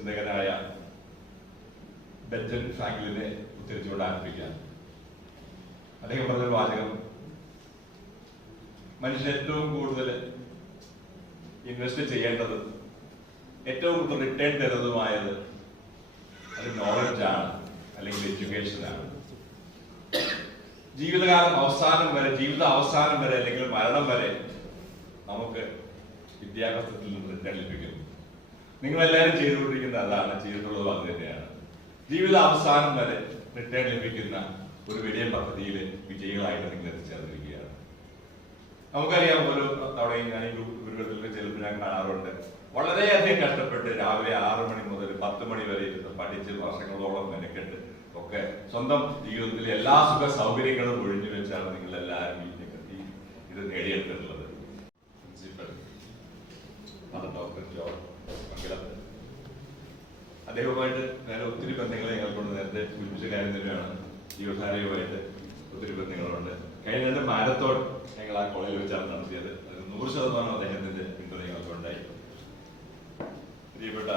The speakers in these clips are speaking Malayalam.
ചിന്തകനായ ബെഞ്ചമിൻ ഫ്രാങ്ക്ലിനെ ഉദ്ധരിച്ചുകൊണ്ട് ആരംഭിക്കാം. അദ്ദേഹം പറഞ്ഞൊരു വാചകം, മനുഷ്യൻ ഏറ്റവും കൂടുതൽ ഇൻവെസ്റ്റ് ചെയ്യേണ്ടത്, ഏറ്റവും കൂടുതൽ റിട്ടേൺ തരുന്നതുമായത് അത് നോളജാണ്, അല്ലെങ്കിൽ എഡ്യൂക്കേഷനാണ്. ജീവിത അവസാനം വരെ അല്ലെങ്കിൽ മരണം വരെ നമുക്ക് വിദ്യാഭ്യാസത്തിൽ നിന്ന് റിട്ടേൺ ലഭിക്കുന്നു. നിങ്ങളെല്ലാവരും ചെയ്തുകൊണ്ടിരിക്കുന്ന അതാണ്, ചെയ്തിട്ടുള്ളതും അത് തന്നെയാണ്. ജീവിത അവസാനം വരെ റിട്ടേൺ ലഭിക്കുന്ന ഒരു വലിയ പദ്ധതിയിൽ വിജയികളായിട്ട് നിങ്ങൾ എത്തിച്ചേർന്നിരിക്കുകയാണ്. നമുക്കറിയാം, ഓരോ തവണയും ഞാൻ ഈ ഗുരുകുലത്തിൽ ചെല്ലുമ്പോൾ ഞാൻ കാണാറുണ്ട്, വളരെയധികം കഷ്ടപ്പെട്ട് രാവിലെ 6 മണി മുതൽ 10 മണി വരെ ഇരുന്ന് പഠിച്ച് വർഷങ്ങളോളം മെനക്കെട്ട് ഒക്കെ സ്വന്തം ജീവിതത്തിലെ എല്ലാ സുഖ സൗകര്യങ്ങളും ഒഴിഞ്ഞു വെച്ചാണ് നിങ്ങൾ എല്ലാവരും ഇത് നേടിയെടുത്തിട്ടുള്ളത്. ഡോക്ടർ ജോൺ മംഗലം, അദ്ദേഹവുമായിട്ട് വേറെ ഒത്തിരി ബന്ധങ്ങൾ ഞങ്ങൾക്കൊണ്ട് നേരത്തെ സൂചിപ്പിച്ച കാര്യം തന്നെയാണ്. ജീവധാരയുമായിട്ട് ഒത്തിരി ബന്ധങ്ങളുണ്ട്. കഴിഞ്ഞ 2 മാരത്തോൺ ഞങ്ങൾ ആ കോളേജിൽ വെച്ചാണ് നടത്തിയത്. അത് 100% അദ്ദേഹത്തിന്റെ പിന്തുണ ഞങ്ങൾക്കുണ്ടായി. പ്രിയപ്പെട്ട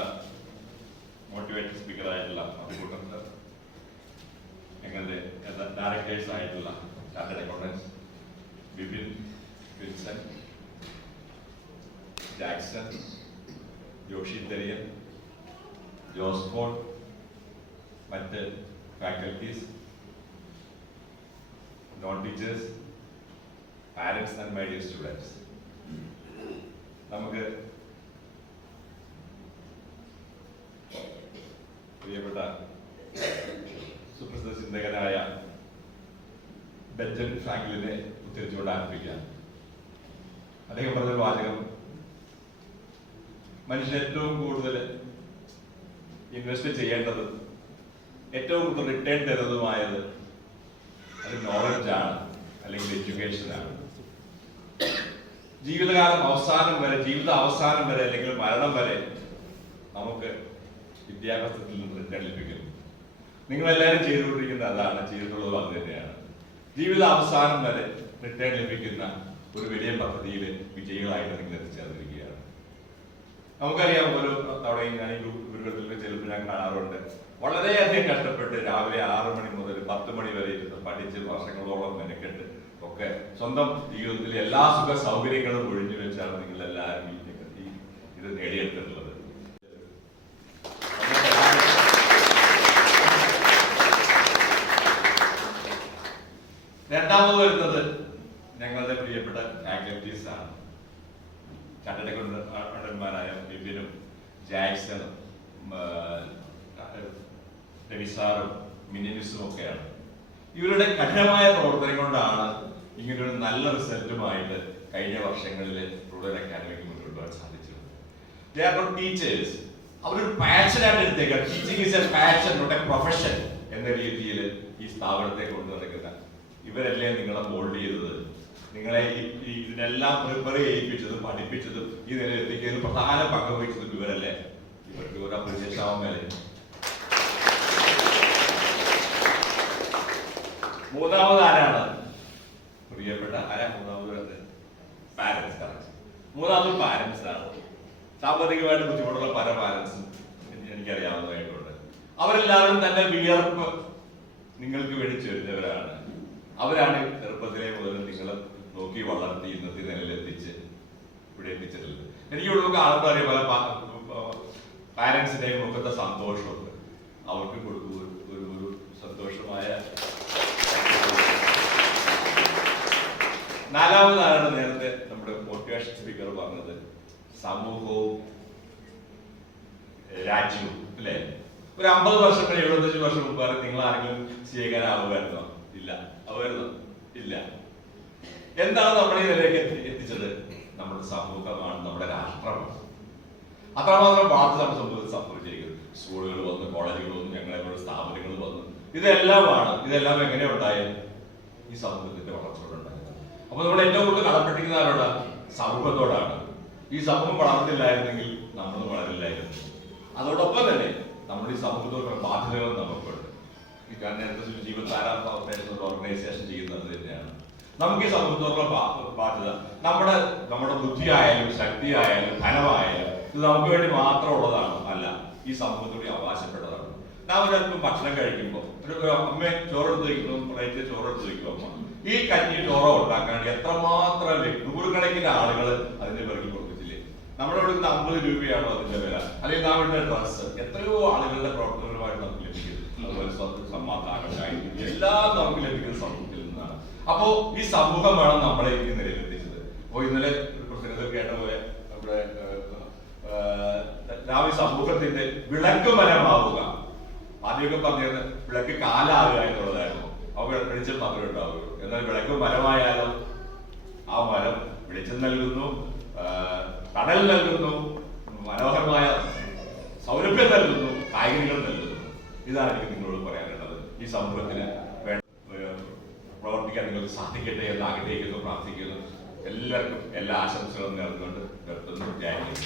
മോട്ടിവേറ്റഡ് സ്പീക്കറായിട്ടുള്ള അഭികൂട്ടം സർ, ഞങ്ങളുടെ ഡയറക്ടേഴ്സ് ആയിട്ടുള്ള ചാർട്ടേഡ് അക്കൗണ്ടൻസ് ബിപിൻ, വിൻസൻ, ജാക്സൺ, ജോഷി തെരിയൻ, ജോസ്പോൾ, മറ്റ് faculties, non teachers, parents and my dear students, നമുക്ക് പ്രിയപ്പെട്ട സുപ്രസിദ്ധ ചിന്തകനായ ബെഞ്ചമിൻ ഫ്രാങ്ക്ലിനെ ഉദ്ധരിച്ചുകൊണ്ട് ആരംഭിക്കാം. അദ്ദേഹം പറഞ്ഞൊരു വാചകം, മനുഷ്യൻ ഏറ്റവും കൂടുതൽ ഇൻവെസ്റ്റ് ചെയ്യേണ്ടത്, ഏറ്റവും കൂടുതൽ റിട്ടേൺ തരുന്നതുമായത് അത് നോളജാണ്, അല്ലെങ്കിൽ എഡ്യൂക്കേഷനാണ്. ജീവിത അവസാനം വരെ അല്ലെങ്കിൽ മരണം വരെ നമുക്ക് വിദ്യാഭ്യാസത്തിൽ നിന്ന് റിട്ടേൺ ലഭിക്കുന്നു. നിങ്ങളെല്ലാവരും ചെയ്തുകൊണ്ടിരിക്കുന്ന അതാണ്, ചെയ്തിട്ടുള്ളതും അത് തന്നെയാണ്. ജീവിത അവസാനം വരെ റിട്ടേൺ ലഭിക്കുന്ന ഒരു വലിയ പദ്ധതിയിൽ വിജയികളായിട്ട് നിങ്ങൾ എത്തിച്ചേർന്നിരിക്കുകയാണ്. നമുക്കറിയാം, ഓരോ തവണയും ഞാൻ ഈ ഗുരുകുലത്തിൽ ചെല്ലുമ്പോൾ ഞാൻ കാണാറുണ്ട്, വളരെയധികം കഷ്ടപ്പെട്ട് രാവിലെ 6 മണി മുതൽ 10 മണി വരെ ഇരുന്ന് പഠിച്ച് വർഷങ്ങളോളം മെനക്കെട്ട് ഒക്കെ സ്വന്തം ജീവിതത്തിലെ എല്ലാ സുഖ സൗകര്യങ്ങളും ഒഴിഞ്ഞു വെച്ചാണ് നിങ്ങൾ എല്ലാവരും ഇത് നേടിയെടുത്തിട്ടുള്ളത്. രണ്ടാമത് വരുന്നത് ഞങ്ങളുടെ പ്രിയപ്പെട്ട ഫാക്കൽറ്റീസ് ആണ്. ചാർട്ടേഡ് അക്കൗണ്ടന്മാരായ ബിപിനും ജാക്സണും രവിസാറും മിനിമിസും ഒക്കെയാണ്. ഇവരുടെ കഠിനമായ പ്രവർത്തനം കൊണ്ടാണ് ഇങ്ങനൊരു നല്ല റിസൾട്ടുമായിട്ട് കഴിഞ്ഞ വർഷങ്ങളിൽ റൂറൽ അക്കാദമിക്ക് മുന്നോട്ട് പോകാൻ സാധിച്ചത്. They are not teachers. അവരൊരു പാഷനായിട്ട് എടുത്തേക്കാം. Teaching is a passion, not a profession എന്ന രീതിയിൽ ഈ സ്ഥാപനത്തെ കൊണ്ടു നടക്കുന്ന ഇവരല്ലേ നിങ്ങളെ മോൾഡ് ചെയ്തത്, നിങ്ങളെ ഇതിനെല്ലാം പ്രിപ്പയർ ചെയ്യിപ്പിച്ചതും പഠിപ്പിച്ചതും ഈ നിലയിൽ എത്തിക്കുന്നതിൽ പ്രധാന പങ്ക് വഹിച്ചതും ഇവരല്ലേ. ഇവർക്ക് ഒരു അപ്രീസിയേഷൻ മേലെ. മൂന്നാമത് ആരാണ്? പ്രിയപ്പെട്ട മൂന്നാമത് പാരന്റ്സ്. മൂന്നാമത് പാരന്റ്സ് ആണ്. സാമ്പത്തികമായിട്ട് ബുദ്ധിമുട്ടുള്ള പല പാരന്റ്സും എനിക്കറിയാവുന്നതായിട്ടുണ്ട്. അവരെല്ലാവരും തന്നെ വിയർപ്പ് നിങ്ങൾക്ക് വേണ്ടി ചേരുന്നവരാണ്. അവരാണ് ചെറുപ്പത്തിലെ മുതൽ നിങ്ങൾ നോക്കി വളർത്തി ഇന്നത്തെ നിലയിൽ ഇവിടെ എത്തിച്ചിട്ടുള്ളത്. എനിക്കിവിടെ കാണുമ്പോൾ അറിയാം, പല പാരന്റ്സിന്റെയും മുഖത്തെ സന്തോഷമുണ്ട്. അവർക്ക് ഒരു സന്തോഷമായ. നാലാമതാണ് നേരത്തെ നമ്മുടെ മോട്ടിവേഷൻ സ്പീക്കർ പറഞ്ഞത്, സമൂഹവും രാജ്യവും അല്ലെ. ഒരു 50 വർഷം 75 വർഷം മുമ്പ് നിങ്ങൾ ആരെങ്കിലും സ്വീകാരാവുമായിരുന്നോ? ഇല്ല. ആവുമായിരുന്നോ? ഇല്ല. എന്താണ് നമ്മൾ ഈ നിലയിലേക്ക് എത്തിച്ചത്? നമ്മുടെ സമൂഹമാണ്, നമ്മുടെ രാഷ്ട്രമാണ്. അത്രമാത്രം വളർച്ച നമ്മുടെ സമൂഹത്തിൽ സംഭവിച്ചിരിക്കുന്നത്. സ്കൂളുകൾ വന്നു, കോളേജുകൾ വന്നു, ഞങ്ങളെ സ്ഥാപനങ്ങൾ വന്നു. ഇതെല്ലാം എങ്ങനെ ഉണ്ടായത്? ഈ സമൂഹത്തിന്റെ വളർച്ചയോടുണ്ടായത്. അപ്പൊ നമ്മൾ ഏറ്റവും കൂടുതൽ കടപ്പെട്ടിരിക്കുന്ന ആരോടാ? സമൂഹത്തോടാണ്. ഈ സമൂഹം വളർന്നില്ലായിരുന്നെങ്കിൽ നമ്മൾ വളരില്ലായിരുന്നു. അതോടൊപ്പം തന്നെ നമ്മുടെ ഈ സമൂഹത്തോടുള്ള ബാധ്യതകൾ നമുക്കുണ്ട്. നേരത്തെ ജീവധാര ഓർഗനൈസേഷൻ ചെയ്യുന്നത് തന്നെയാണ്. നമുക്ക് ഈ സമൂഹത്തോടുള്ള ബാധ്യത നമ്മുടെ ബുദ്ധിയായാലും ശക്തിയായാലും ധനമായാലും ഇത് നമുക്ക് വേണ്ടി മാത്രമുള്ളതാണ് അല്ല. ഈ സമൂഹത്തോട് അവകാശപ്പെട്ടതാണ്. നാം ഒരല്പം ഭക്ഷണം കഴിക്കുമ്പോൾ ഒരു അമ്മ ചോറെടുത്ത് വയ്ക്കുന്നു, പ്ലേറ്റിൽ ചോറെടുത്ത് വയ്ക്കും അമ്മ. ഈ കഞ്ഞി ചോറോ ഉണ്ടാക്കാൻ എത്രമാത്രം നൂറുകണക്കിന് ആളുകൾ അതിന്റെ പിറകിൽ കൊടുത്തിട്ടില്ലേ? നമ്മുടെ കൊടുക്കുന്ന 50 രൂപയാണോ അതിന്റെ വില, അല്ലെങ്കിൽ നാം ഇടുന്ന ഡ്രസ്സ് എത്രയോ ആളുകളുടെ പ്രവർത്തനങ്ങളുമായിട്ട് നമുക്ക് ലഭിക്കുന്നു. അതുപോലെ സമ്മാനമായി എല്ലാം നമുക്ക് ലഭിക്കുന്ന സമൂഹത്തിൽ നിന്നാണ്. അപ്പോ ഈ സമൂഹം വേണം നമ്മളെ ഈ നിലയിലെത്തിച്ചത്. അപ്പോ ഇന്നലെ ഒരു പ്രസംഗത്തിൽ കേട്ട പോലെ നമ്മുടെ നാം ഈ സമൂഹത്തിന്റെ വിളക്ക് മരമാവുക. ആദ്യമൊക്കെ പറഞ്ഞത് വിളക്ക് കാലാകുക എന്നുള്ളതായിരുന്നു. അവ വെളിച്ചം മാത്രമേ ഉണ്ടാവുകയുള്ളൂ. എന്നാൽ വിളക്ക് മരമായാലും ആ മരം വെളിച്ചം നൽകുന്നു, തണൽ നൽകുന്നു, മനോഹരമായ സൗരഭ്യം നൽകുന്നു, കായികങ്ങൾ നൽകുന്നു. ഇതാണ് എനിക്ക് നിങ്ങളോട് പറയാനുള്ളത്. ഈ സമൂഹത്തിന് പ്രവർത്തിക്കാൻ നിങ്ങൾക്ക് സാധിക്കട്ടെ എന്ന് ആഗ്രഹിക്കുന്നു, പ്രാർത്ഥിക്കുന്നു. എല്ലാവർക്കും എല്ലാ ആശംസകളും നേർന്നുകൊണ്ട് നിർത്തുന്നു. ജയ ഹിന്ദ്.